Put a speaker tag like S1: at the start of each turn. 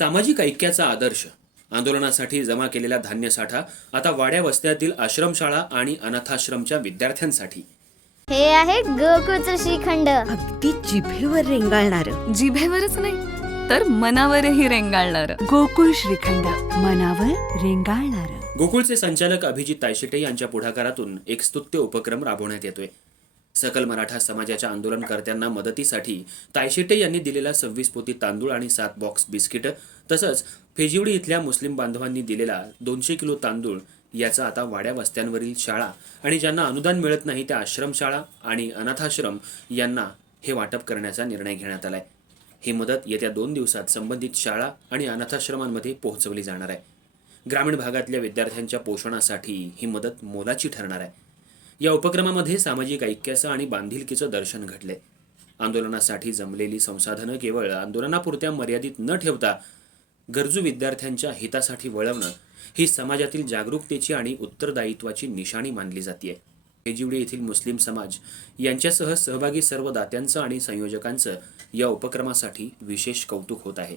S1: सामाजिक ऐक्याचा आदर्श. आंदोलनासाठी जमा केलेला धान्यसाठा आता वाड्या वस्त्यातील आश्रमशाळा आणि अनाथाश्रमच्या विद्यार्थ्यांसाठी.
S2: हे आहे गोकुळचं श्रीखंड.
S3: अगदी जिभेवर रेंगाळणार.
S4: जिभेवरच नाही तर मनावरही रेंगाळणार.
S3: गोकुळ श्रीखंड मनावर रेंगाळणार.
S1: गोकुळचे संचालक अभिजित तायशेटे यांच्या पुढाकारातून एक स्तुत्य उपक्रम राबवण्यात येतोय. सकल मराठा समाजाच्या आंदोलनकर्त्यांना मदतीसाठी तायशेटे यांनी दिलेला सव्वीस पोती तांदूळ आणि सात बॉक्स बिस्किट तसंच फेजिवडी इथल्या मुस्लिम बांधवांनी दिलेला दोनशे किलो तांदूळ याचा आता वाड्या वस्त्यांवरील शाळा आणि ज्यांना अनुदान मिळत नाही त्या आश्रमशाळा आणि अनाथाश्रम यांना हे वाटप करण्याचा निर्णय घेण्यात आलाय. ही मदत येत्या दोन दिवसात संबंधित शाळा आणि अनाथाश्रमांमध्ये पोहोचवली जाणार आहे. ग्रामीण भागातल्या विद्यार्थ्यांच्या पोषणासाठी ही मदत मोलाची ठरणार आहे. या उपक्रमामध्ये सामाजिक ऐक्याचं आणि बांधिलकीचं दर्शन घडले. आंदोलनासाठी जमलेली संसाधनं केवळ आंदोलनापुरत्या मर्यादित न ठेवता गरजू विद्यार्थ्यांच्या हितासाठी वळवणं ही समाजातील जागरूकतेची आणि उत्तरदायित्वाची निशाणी मानली जाते हेजिवडी येथील मुस्लिम समाज यांच्यासह सहभागी सर्व दात्यांचं आणि संयोजकांचं या उपक्रमासाठी विशेष कौतुक होत आहे.